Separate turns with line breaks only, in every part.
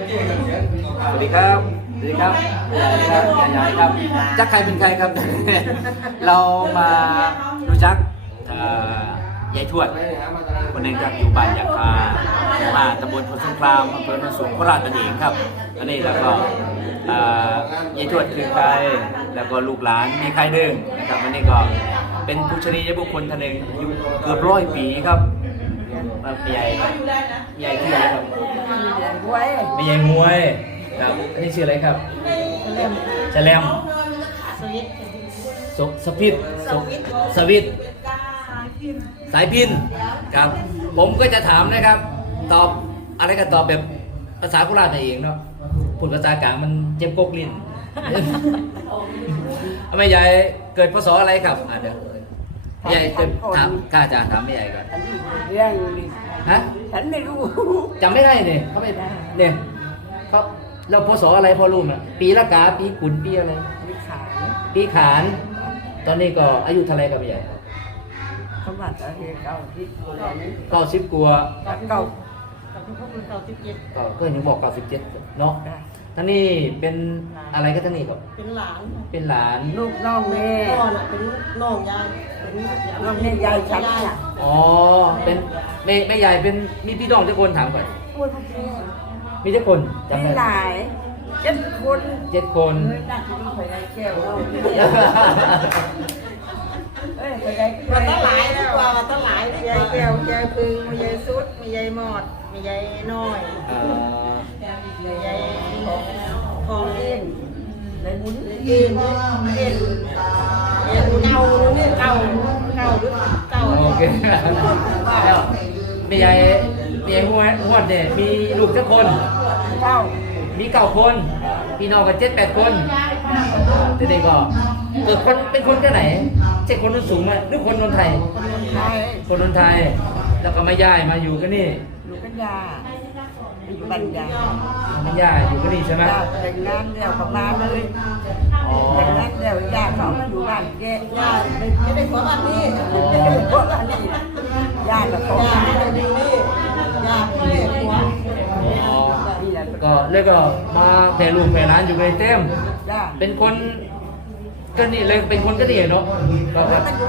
สวัสดีครับสวัสดีครับใหญ่ครับจักใครเป็นใครครับ เรามารู้จักยายทวดคนหนึ่งครับอยู่บ้านยาคามาตำบลพลสงครามอำเภอโนนสูงโคราชนั่นเองครับอันนี้แล้วก็ยายทวดคือใครแล้วก็ลูกหลานมีใครดึงนะครับอันนี้ก็เป็นผู้ชนียบุคคลท่านหนึ่งอายุเกือบ100 ปีครับใหญ่ที่ไหนครับไม่ใหญ่มวยครับอันนี้ชื่ออะไรครับแฉลมสพิษสวิตสายพินครับผมก็จะถามนะครับตอบอะไรก็ตอบแบบภาษาโคราชเองเนาะพูดภาษากลางมันเจ็บกกลิ้นแม่ใหญ่เกิดพศอะไรครับเดี๋ยวใหญ่เกิดถามข้าอาจารย์ถามแม่ใหญ่ก่อน
เรื่อง
ฮะ
ฉันไม่รู้
จำไม่ได้เนี่ยเขาไม่เนี่ยเขาเราพศอะไรพอรู้มั้ยปีละกาปีกุลปีอะไรปีขานตอนนี้ก็อายุเท่าไรครับแม่ใหญ่
เขาบัตรอะไร
90 กว่า
เก่า
ก็ยังบอก97เนาะท่านนี่เป็นอะไรก็ท่านนี่ก่อนเป็นหลาน
ลูกน้องแม่
เป็นน้องยาย
น้องแม่ยายฉันน่ะ
อ๋อเป็นแม่ใหญ่เป็นมีพี่น้องทุกคนถามก่อนมีทุกคนจำได้
หลาย7 คน
7 คน
น่าจะมีใครได้แก้ว
มันต้องหลายแล้วว่ามันต้องหลายยายแก้วยายพึงมียายสุดมียายหมอดมียายน้อยยายของเล่นยายหมุนเล่นเก่าเนี่ยเก่าหรือเก่า
โอเคแล้วแม่ใหญ่หัวเนี่ยมีลูกทุกคนมี9 คนพี่น้องกัน7-8 คนทีนี้ก็เกิดคนเป็นคนที่ไหนเจ๊คนนนสูงไหมหรือคนนนไทยคนนนไทยแล้วก็มาย้ายมาอยู่กันนี่
อยู่กันยาอยู่บ้านยา
มาย้ายอยู่กันนี่ใช่ไหม
แต่งงานเดี่ยวกับมาเลยแต่งงานเดี่ยวยาเขามาอยู่บ้านแกยาไม่ได้ขอบ้านนี้ไม่ได้ขอบ้านนี้ยากับเขายาไม่ได้นี่ยาไม่ได้หัว
ก็เลยก็มาแผ่ลูกแผ่หลานอยู่ในเต็มเป็นคนก็นี่เลยเป็นคนก็ดีเนาะก็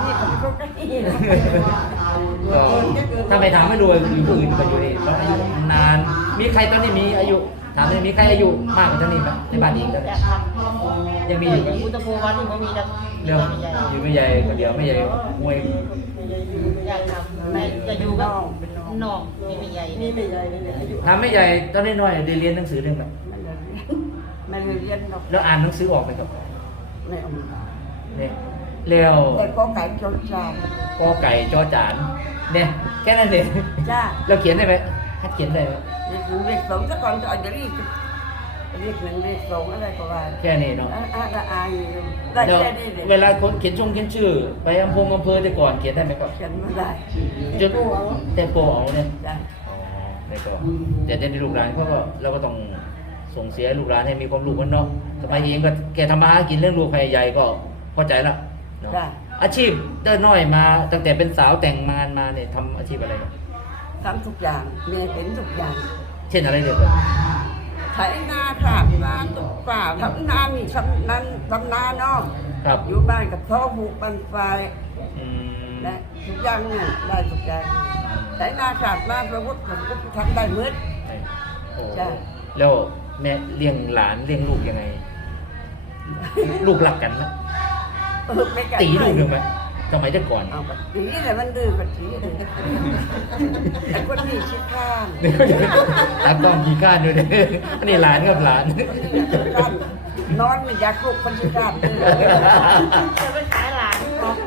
ถ้าไปถามไม่รู้อยู่ผู้อื่นก็อยู่นี่ต้องอายุนานมีใครตอนนี้มีอายุถามเลยมีใครอายุมากกว่าท่านนี้ไหมในบ้านนี้ก็ยังมีอยู่ไหม
อุตโภวันนี่ไม่มีแล้ว
เรื่องอยู่ไม่ใหญ่คนเดียวไม่ใหญ่มวย
อยากทำไม่จะอยู่ก็น้องไม่ใหญ่
ทำไม่ใหญ่ตอนนี้น้อยได้เรียนหนังสือเรื่องไหม
ไม่เรียนหรอก
แล้วอ่านหนังสือออกไหมครับ
ไม่ออก
เนี่ยแล้ว
แต่กอไก่จอจาน
กอไก่จอจานเนี่ยแค่นั้นเอง
จ้า
เราเขียนได้ไหมหัดเขียนได้ไหม
เลข2ซะก่อนจะเอาจะรีบเลข1เลข2อะไรก็ว่า
แค่นี้เนาะ
ได้แค่นี้เลย
เวลาคนเขียนชื่อไปอำเภอแต่ก่อนเขียนได้ไหมครับ
เขียนไม่ได้
จนแต่โปเอาเนี่ยได้ก็แต่ในลูกหลานเขาก็เราก็ต้องส่งเสียลูกหลานให้มีความรู้กันเนาะสมัยเองก็แกทำมาหากินเรื่องลูกใครใหญ่ก็เข้าใจละเนาะอาชีพเดินน้อยมาตั้งแต่เป็นสาวแต่งงานมาเนี่ยทำอาชีพอะไร
ทำทุกอย่างเมียเป็นทุกอย่าง
เช่นอะไรเด็ก
ไถนาค่ะนาตกป่าทำนามีทำนาเนาะอยู่บ้านกับพ่อผูกบันไฟและทุกอย่างเนี่ยได้ทุกอย่างไถนาขาดมาประวุฒิผมก็ทำได้มืด
ใช่แล้วแม่เลี้ยงหลานเลี้ยงลูกยังไงลูกหลักกันนะตีลูกหนึ่งไหมสมัยแต่ก่อน
ตีนี่แหละมันดื้อกับตีไอ้คนนี้ขี้ข้าน
ตากล้องขี้ข้านด้วยเนี่ยอันนี้หลานกับหลาน
นอนไม่อยากลุกคนขี้ข้าน
จะไปขายหลาน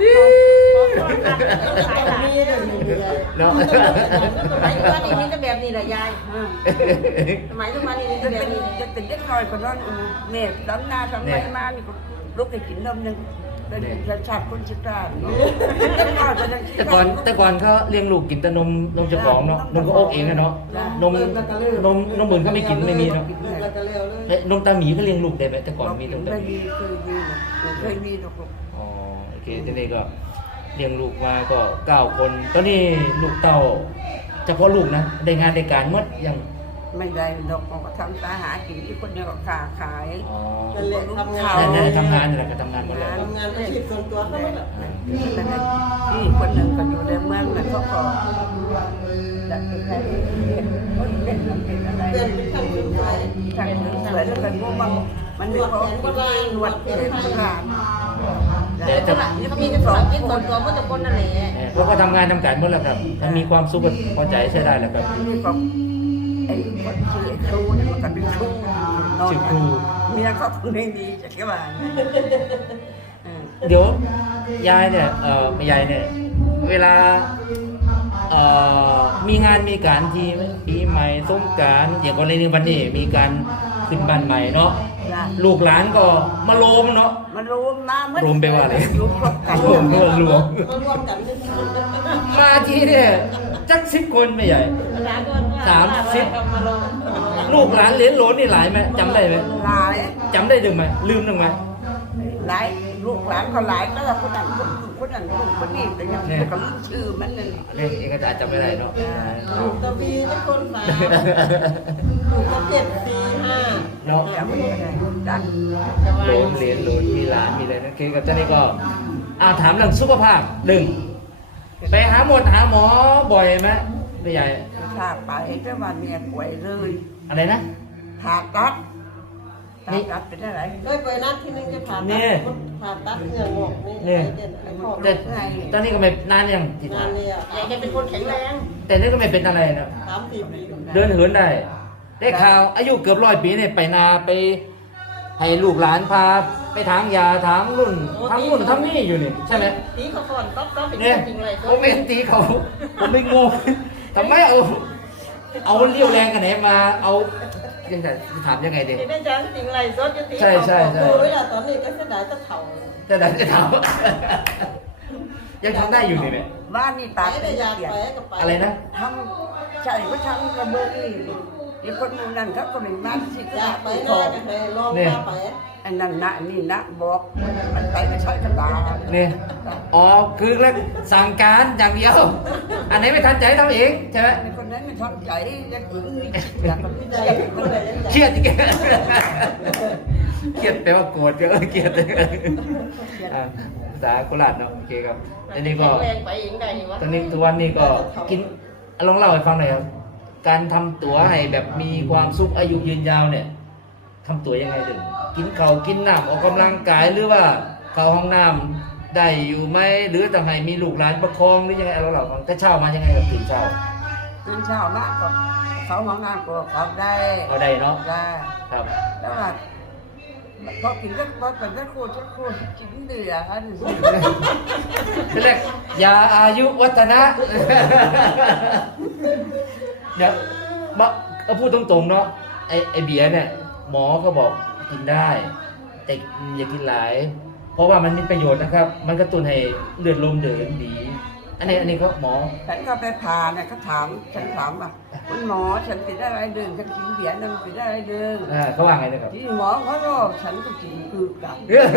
ขายหลาน
เนาะ
สมัยทุกวันนี้มีแต่แบบนี้แหละยายสมัยทุกวันนี้มีแต่แบบนี้
จะติดเล็กน้อยคนนั้นเนี่ยทำนาทำไรมานี่ลูกไปกินนมนึงเป็นชาติคนชิตา
แต่ก่อนเขาเลี้ยงลูกกินแต่นมจะกล่องเนาะนมก็อกเองเนาะนมเหมือนเขาไม่กินไม่มีเนาะนมตาหมีก็เลี้ยงลูกได้ไหมแต่ก่อนมีนมตาหมี
เคยมีลูก
อ๋อโอเคทีนี้ก็เลี้ยงลูกมาก็9 คนตอนนี้ลูกเต่าเฉพาะลูกนะได้งานได้การหมดยัง
ไม่ได้ดอกก็ทำตาหากินที่คนเดียวก็ค้าขาย
อ๋อ
นั่นแหละทำงาน
นั่นทำงานนี่แหละก็ทำงานหมดเลย
ทำงานอาชีพส่วนตัวเขาแบบ
ที่คนหนึ่งก็อยู่ในเมืองแล้วเขาก็จะเป็นใครคนเล่นมันเป็นอะไร
เดินเป็นขั้นเป็นไป
ทางสวยแล้วกันพวกมันมีของคนนวดเด็กโบราณ
แต่จะ
เขามีกันสองส่วนตัวเมื่อแต่คนนั่นแหละ
เขาก็ทำงานทำการหมดแล้วครับมันมีความสุขพอใจใช้ได้แล้วครับ
นี่ก็ไอ้คนชื่อไอ้ครูเนี่ยมันก็เป็นครูนอนเมียเขาคนไม่ดีจะแค่ว่า
เดี๋ยวยายเนี่ยไม่ยายเนี่ยเวลามีงานมีการที่ปีใหม่สงกรานต์อย่างกรณีวันนี้มีการขึ้นบ้านใหม่เนาะลูกหลานก็มาโลมเนาะ
มันรวมมาเมื่อ
รวมไปว่าอะไร
อยู่ครบกัน
รวมก็รวม
มารวมกันที่สุด
มาทีเนี่ยจัก10 คนไม่ใหญ่
มาลง
ลูกหลานเหลนโหลนนี่หลายไหมจำได้ไหม
หลาย
จำได้ดึงไหมลืมดึงไหม
หลายลูกหลานก็หลายก็แล้วคนนั้นคนนั้นลูกคนนี้แต่ยังก็ลืมชื่อมันเลย
เนี่ยเองก็อาจจะไม่ได้เนาะ
ลูกตะบีทุกคนสามลูกตะเจ็ดสี่ห้า
เนาะ
จำไม่ได้จัน
โหลนเหรียญโหลนมีร้านมีอะไรนะคือกับเจ้านี่ก็ถามเรื่องสุขภาพไปหาหมอบ่อยไหมไม่ใหญ่
ถ้าไปจะมาเนี่ยป่วยเลย
อะไรนะ
ผ่าตัดเป็นอะไร
เคยไปนัดที่นึงจะผ่าตัดเหงื่อหงอกนี่ไอ้ขอบ
แต่ตอนนี้ก็ไม่นานยังจิต
งานเลยอ่ะอยากจะเป็นคนแข็งแรง
แต่นี่ก็ไม่เป็นอะไรนะ
30 ปี
เดินเหินได้ ได้ข่าวอายุเกือบ100 ปีเนี่ยไปนาไปให้ลูกหลานพาไปถางยาถางรุ่นทำนี่อยู่นี่ใช่ไหม
ตีเขาก่อนต๊อบเป็น
เนี่ย
จริงเลย
ผมไม่เห็นตีเขาผมไม่งงทำไมเอาเลี้ยวแรงกันไหนมาเอายังไงถามยังไงดี
ตีได้จังจริงไรซดจะตี
ใช่
ดูเวลาตอนนี้ก็เสียดายจะเถ่า
จะได้จะถามยังทำได้อยู่นี่แม่
บ้านนี่
ไป
ตา
ได้
เป็น
ยา
เกียร
ไป
ติ
กับไป
อะไรนะ
ทำใช่ก็ทำกระเบื้องนี่เดี๋ยวคนนู้นนั่นเขาก็ไม่มาสิก็
อยากไป
ไป
ห
ข
น้า
อ
จะให้ลองมาไป
อันนั้นนะนี่นะบอกมันไปไม่ใช่กระดาษ
นี่อ๋อคือแล้วสั่งการอย่างเดียวอันไหนไม่ทันใจทำเองใช่ไหม
ในคนนั้นมันชอบใจยังอื่นนี่อยากมัน
ใจ
อยาก
คนไหนยังใจ
เครียดจริงเครียดแปลว่าโกรธก็เครียดภาษาโคราชเนาะโอเคครับอันนี้ก็
แรงไปเองได้วะ
ตอนนี้ทุกวันนี้ก็กินลองเล่าให้ฟังหน่อยครับการทำตัวให้แบบมีความสุขอายุยืนยาวเนี่ยทำตัวยังไงถึงกินข้าวกินน้ำออกกำลังกายหรือว่าเข้าห้องน้ำได้อยู่ไหมหรือทำไมมีลูกหลานประคองหรือยังไงเราเล่าฟังแต่เช้ามายังไงกับตื่นเช้า
ตื่นเช้ามากก็เขาห้องน้ำก็เขาได้
เอาได้เนาะ
ได้
ครับ
แล้วว่าพอกินก็พอเป็นสักครู่กินเดือดฮะ
เรียกยาอายุวัฒนะ เดี๋ยวมาเอาพูดตรงๆเนาะไอเบียร์เนี่ยหมอก็บอกกินได้แต่อย่ากินหลาย เพราะว่ามันมีประโยชน์นะครับ มันกระตุ้นให้เลือดลมเดินดี อันนี้เขาหมอ
ฉันก็ไปผ่าเนี่ยเขาถามฉันถามว่าคุณหมอฉันติดอะไรเดินฉันกินเบียร์นั่นติดอะไรเดิน
เขาว่าไงนะครับ
ที่หมอเขาก็ฉันก็กินคือกัน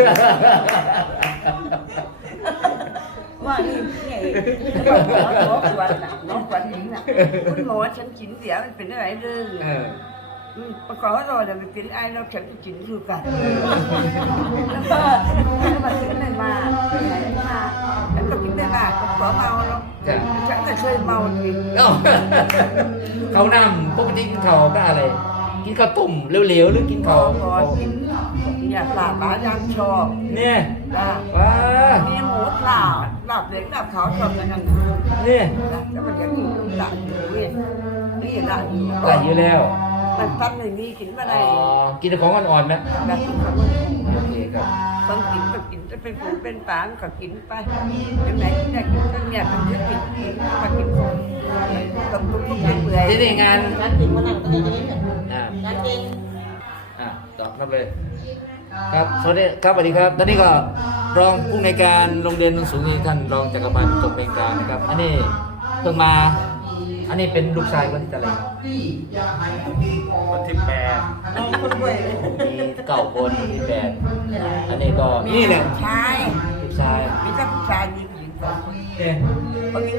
ว่านี่น้องขวัญน่ะน้องขวัญหญิงน่ะคุณหมอฉันกินเบียร์มันเป็นอะไรเดินประกอบว่าเราจะไปกินไอ้เราฉันก็กินคือกันแล้วก็มาถึงไหนมาฉันก็กินได้มากก็ขอเมาแล้วฉันก็เคยเมาจริง
เขานำปกติกินข้าวก็อะไร กินข้าวต้มเหลวๆหรือกินข้าว
พอกินเนี่ยปลาปลาย่างชอบ
เนี่ย
จ้า
ว้า
มีหมูลาบลาบเล็กลาบขาวชอบกันนั่น
เนี่ย
แล้วมันจะกินลูกหลานนี่นี่ละ
ได้อยู่แล้ว
มันปั้นไม่มีกินมาได้
กินแต่ของอ่อนๆไหม
แบบกินของมัน
โอเคครับ
ต้องกินก็กินจะเป็นผงเป็นปางก็กินไปยังไงที่ได้กินก็เนี่ยมันจะกินมากินของกับทุกๆเปื่อย
ที่นี่งาน
การจริงมันนั่งตรงนี้กัน
อ่า
การจริง
ตอบรับเลย ครับสวัสดีครับสวัสดีครับ ตอนนี้ก็รองผู้ในวยการโรงเรียนสูงสุดท่านรองจักรพันธ์ตกเป็นกลางนะครับ อันนี้เพิ่งมา อันนี้เป็นลูกชายคนที่จะอะไร
คนที่8
น้องคนป่วย
มี9 คนมี8อันนี้ก็นี่แหละ
ชาย
ลูกชาย
มีแต่ผู้ชายมีผู้หญิงสองคน
เนี่ย
บางที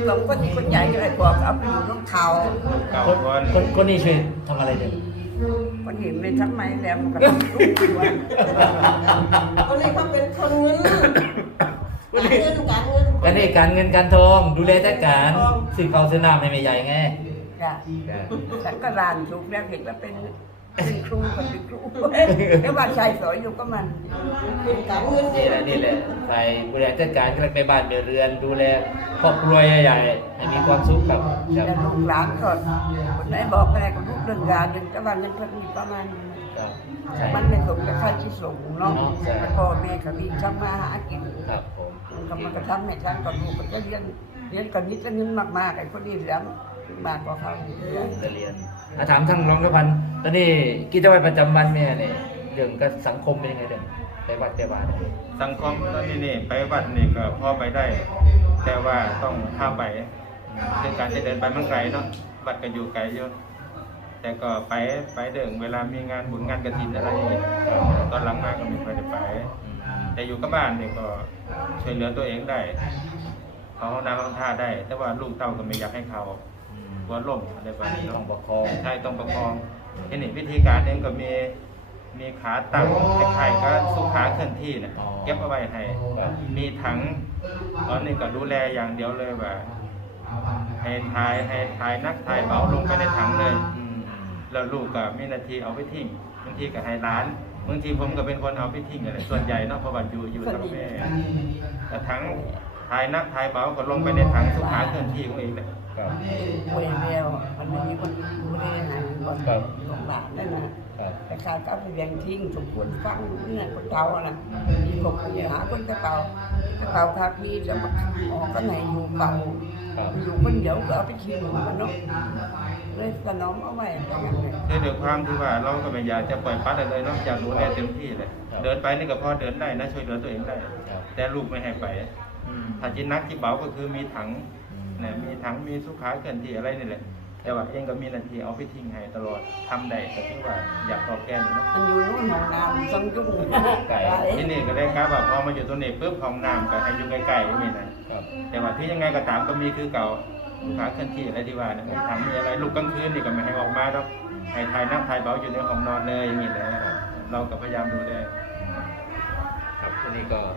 สองคนนี้คนใหญ่ก็เลยบอกเอาไปอยู่น้องเขา
เก้า
คนนี้ช่วยทำอะไรเดี๋ยว
คนเห็นเลยทำไมแล้วมันก็ต้องรู้ตัว
คนนี้เขาเป็นคนเงินการเงิน
ก็นี่การเงินการทองดูแลจัดการซื้อข้าวซื้อน้ำให้แม่ใหญ่ไง
จ้ะฉันก็รานทุกแล้วเห็นว่าเป็นครูคนเป็นครูแล้วว่าชายสอยอยู่ก็มัน
เป็นการเงิน
นี่แหละใครดูแลจัดการก็เลยไปบ้านไปเรือนดูแลครอบครัวใหญ่ๆให้มีความสุขครับ
แต่ลูกหลานก็คนไหนบอกอะไรก็ลูกเรื่องงานหนึ่งก็วันนึงเพิ่งมีประมาณนี้
ครับใช่
มันไม่สมกับค่าที่สูงเนาะ
ใช่
แล้วพ่อแม่ก็มีทำมาหากิน
ครับผม
มันก็ทำให้ฉันกับลูกก็จะเรียนกับนิดละนิดมากๆไอ้คนนี้เรียนมากกว่าเขา
จะเรียนถามทางรองกพันธ์ตอนนี้กิจวัตรประจำวันแม่เนี่ยเรื่องกับสังคมเป็นยังไงเด่นไปวัดไปวาเนี่ย
สังคมตอนนี้นี่ไปวัดนี่ก็พอไปได้ แต่ว่าต้องข้ามไปซึ่งการจะเดินไปมันไกลเนาะวัดก็อยู่ไกลอยู่แต่ก็ไปเดินเวลามีงานบุญงานกฐินอะไรอย่างเงี้ยตอนหลังมาก็ไม่ค่อยได้ไป แต่อยู่กับบ้านเนี่ยก็ช่วยเหลือตัวเองได้เขาห้องน้ำห้องท่าได้ แต่ว่าลูกเต้าก็ไม่อยากให้เขากลัวล่มอะไรแบบนี้
ต้อ
เนาะ
งประคอง
ใช่ต้องประคองทีนี้วิธีการเองก็มีขาตั้งคล้ายๆก็สุขาเคลื่อนที่นะเก็บเอาไว้ให้มีถังตอนนี้ก็ดูแลอย่างเดียวเลยว่าให้ทายนักทายเบาลงไปในถังเลยแล้วลูกก็มีหนาทีเอาไปทิ้งบางทีก็ให้ร้านบางทีผมก็เป็นคนเอาไปทิ้งอะไรส่วนใหญ่เนาะเพราะว่าอยู่กับแม่แต่ถังทายนักทายเบาก็ลงไปในถังสุขาเคลื่อนที่ของเองเลย
ครับ
ป่วยแล้วมันไม่มีคนดูแลให้หมด
ครับ
ของหลานนั่นนะ
ครับ
แต่การก็เอาไปแบ่งทิ้งสมควรฟังเนี่ยคนเก่าน่ะมีหกคนหาคนกระเป๋ครับมีจะมาออกก็ไหนอยู่เป่า
ครับ
อยู่คนเดียวก็เอาไปทิ้งมันเนาะเลยสนอมเอาไว้อย่างนั้นเลย
ด้วยความที่ว่าเราก็ไม่อยากจะปล่อยปละเลยเนาะอยากดูแลเต็มที่เลยเดินไปนี่ก็พอเดินได้นะช่วยเหลือตัวเองได้
ครับ
แต่ลูกไม่ให้ไปถ้าจินนักที่เบาก็คือมีถังเนี่ยมีถังมีสุขาเคลื่อนที่อะไรนี่แหละแต่ว่าเองก็มีหนาทีเอาไปทิ้งให้ตลอดทำได้ก็ถือว่าอยากตอบแทนเนาะ
มันอยู่นู่นห้องน้ำซังยุ่ง
ไก่
ที่นี่ก็ได้ครับว่าพอมาอยู่ตรงนี้ปุ๊บห้องน้ำก็ให้อยู่ใกล้ๆอย่างนี้นะครับ แต่ว่าที่ยังไงก็ตามก็มีคือเก่าสุขาเคลื่อนที่อะไรที่ว่าเนี่ยมีถังมีอะไรลูกกลางคืนนี่ก็ไม่ให้ออกมาแล้วให้ทายนักทายเบาอยู่ในห้องนอนเลยอย่างนี้แหละเราก็พยายามดูแล
ครับตอนนี้ก็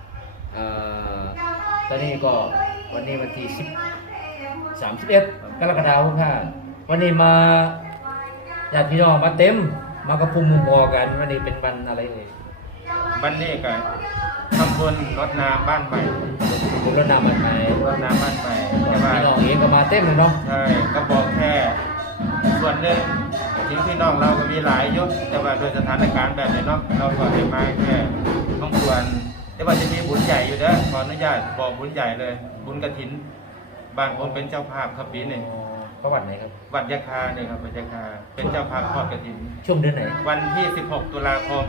ตอนนี้ก็วันนี้วันที่31 กรกฎาคม65วันนี้มาญาติพี่น้องมาเต็มมากระพุมมุมพอกันวันนี้เป็นวันอะไรเอ่ย
วันนี้ก็ทำบุญรดน้ำบ้านใหม่
ผมรถนำมันไป
รดน้ำบ้านใหม่แต่ว่า
พี่น้องเองก็มาเต็มเลยเนาะ
ใช่ก็บอกแค่ส่วนหนึ่งจริงพี่น้องเราก็มีหลายยุคแต่ว่าโดยสถานการณ์แบบนี้เนาะเราก็ให้มาแค่ต้องควรแต่ว่าจะมีบุญใหญ่อยู่เด้อขออนุญาตบอกบุญใหญ่เลย บุญกฐินบางคนเป็นเจ้าภาพครับปีนี้
ประวัติไหนครับ
วัดยะคาเนี่ยครับวัดยะคาเป็นเจ้าภาพทอดกฐิน
ช่วงเดือนไหน
วันที่ 16 ตุลาคม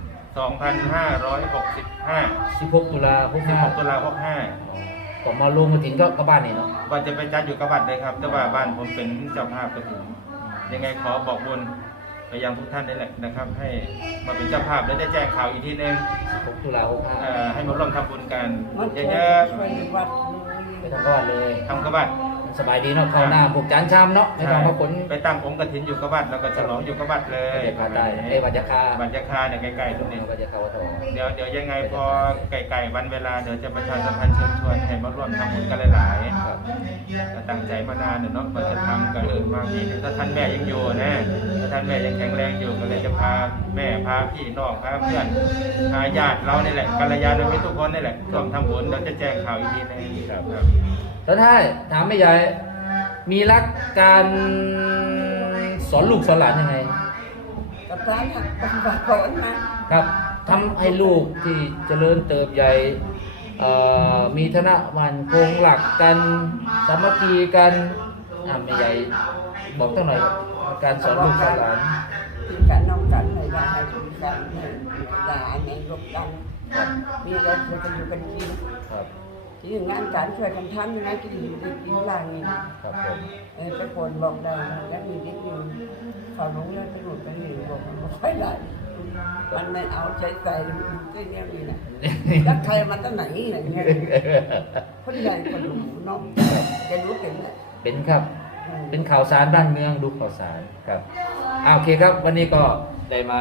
2565
16 ตุลาคม
16 ตุลาคม
ผมมาลงกฐินก็บ้านนี่เนาะ
65ว่าจะไปจัดอยู่กับวัดเลยครับ แต่ว่าบ้านผมเป็นเจ้าภาพกฐินยังไงขอบอกบุญไปยังทุกท่านนี่แหละนะครับ ให้มาเป็นเจ้าภาพแล้วได้แจ้งข่าวอีกทีนึง
16 ตุลาคม
ให้มาร่วมทำบุญกัน
มัน
เย
เย
อะ
อะๆไปวัด
ไปทำประวัติเลย
ๆทำกับวัด
สบายดีเนาะเข้าหน้าพวกจานชามเนาะไม่ต้องมาขน
ไปตั้งองค์กฐินอยู่กับวัดแล้วก็ฉลองอยู่กับวัดเลย
ไปพาได้ไอ้วัดยะคา
วัดยะคาเนี่ยใกล้ๆตรงนี้
วัดยะคาวัดทอง
เดี๋ยวยังไงพอไก่วันเวลาเดี๋ยวจะประชาสัมพันธ์เชิญชวนให้มาร่วมทำบุญกันหลายๆ
ครับ
ก็ตั้งใจมานานเนาะว่าจะทำกันมาปีนึงถ้าท่านแม่ยังอยู่นะถ้าท่านแม่ยังแข็งแรงอยู่ก็เลยจะพาแม่พาพี่น้องพาเพื่อนพาญาติเรานี่แหละกัลยาณมิตรทุกคนนี่แหละร่วมทำบุญเราจะแจ้งข่าวอีกทีนึงครับ
แล้วถ้าถามไม่ใหญ่มีรักการสอนลูกสอนหลานยังไง
กับร้านหักเป็นบาสอนนะครับ
ทำให้ลูกที่เจริญเติบใหญ่มีฐานะมั่นคงหลักกันสามัคคีกันไม่ใหญ่บอกตั้งหน่อยครับการสอนลูกสอนหลาน
คือการน้องกันให้ได้ให้คุยกันให้ได้ในรบกันมีอะไรช่วยกันอยู่กันกิน
ครับ
ที่งานการช่วยกันทำนะกินกินล่างนี่
ครับผม
ไปคนบอกได้แล้วมีนิดนึงเขาลงแล้วไปหลุดไปหนีบอกมันไม่ค่อยได้มันไม่เอาใจใส่แค่เนี้ยนี่นะยักษ์ใครมาตั้งไหนอย่างเงี้ยคนใหญ่คนหนูเนาะแกรู้เป็นไหม
เป็นครับ เป็นข่าวสารบ้านเมืองดูข่าวสารครับโอเคครับ วันนี้ก็ได้มา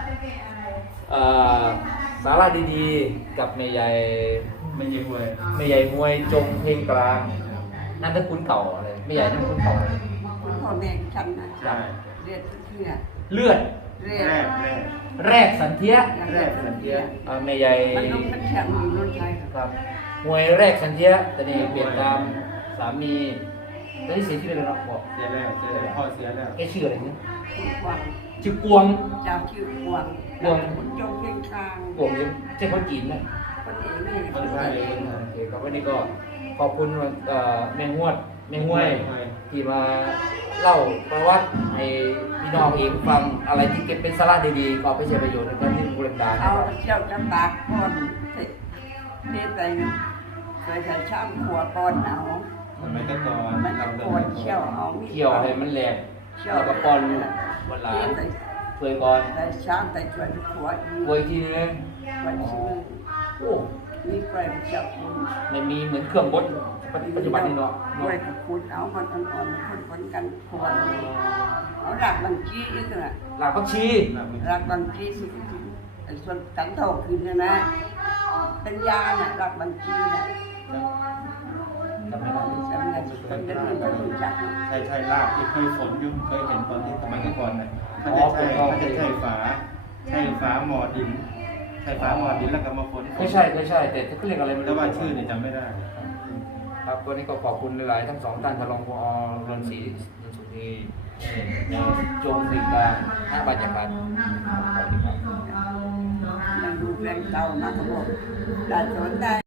สาระดีๆกับแม่ใหญ่
ไม่ยิ่งเว้ย
แม่ใหญ่มวยจงเพลงกลางนั่นถ้าคุณเก่าอะไรแม่ใหญ่นั่นคุณเก่าอะไร
คุณพ่อแม่ฉันนะ
ใช่
เรียนที่เนี่ย
เลือด
เรีย
แร
น
กแรก
แรกสันเทีย
แรกสันเทีย
แม่ใหญ่
มันต้องเป็นแข่งมีรถไฟ
ครับมวยแรกสันเทียแต่นี่เปลี่ยนตามสามีตอนนี้เสียชีวิตแล้วเนาะบอก
เสียแล้วพ่อเสียแล้ว
แกชื่ออะไรเนี่ย
คุณกวาง
ชื่อกวง
เจ้าชื่อกวาง
กวาง
คุณจงเพียงคาง
กวงยังใช่คนจีนนะ
คนเองนี่
คนไทยเองโอเคครับวันนี้ก็ขอบคุณแมงฮวดแมงห้วยที่มาเล่าประวัติให้พี่น้องเองฟังอะไรที่เก็บเป็นสาระดีๆก็เอาไปใช้ประโยชน์ในการที่บุรณา
เอาเจ้าจะปากก้อนเทใส่เคยใส่ช่างขัวก้อนเอา
มันไม่ก็ก่อน
มันก็ปวดเชี่ยวเอามีด
เกี่ยวให้มันแหลกแล้วก็ป้อนลูกวันหลานช่วยก่อน
ใส่ช่างใส่ช่วยขัวอีก
ป่วยทีนึง
วันชื่อ
โอ้
มีใครจับ
ไม่มีเหมือนเครื่องบดปัจจุบันนี้เนาะ
ด้วยกับคุณเอามันอ่อนๆคนกันขวดเอาหลักบัญชีนี่คือ
หลักพักชี
หลักบัญชีสุดไอ้ส่วนกันโถคืนนะเป็นยาเนี่ยหลักบัญชีเนี่ย
จำไม่ได้
สำเร็จคนเดินก็รู้จัก
ใช่ลาบที่เคยฝนอยู่เคยเห็นตอนที่สมัยก่อนน่ะเขาจะใช่ฝาหมอดินใช่ฝาหมอดินแล้วก็มาฝน
ไม่ใช่แต่เขาเรียกอะไรไม่
แต่
รู้
ว่าชื่อเนี่ยจำไม่ได้
ครับวันนี้ก็ขอบคุณหลายๆทั้งสองท่านทรองพอรนศรีนนสุธีจงสีกลาง5 บาทจากกัน
ยังดูแรงเตามากระบอกได้สนได้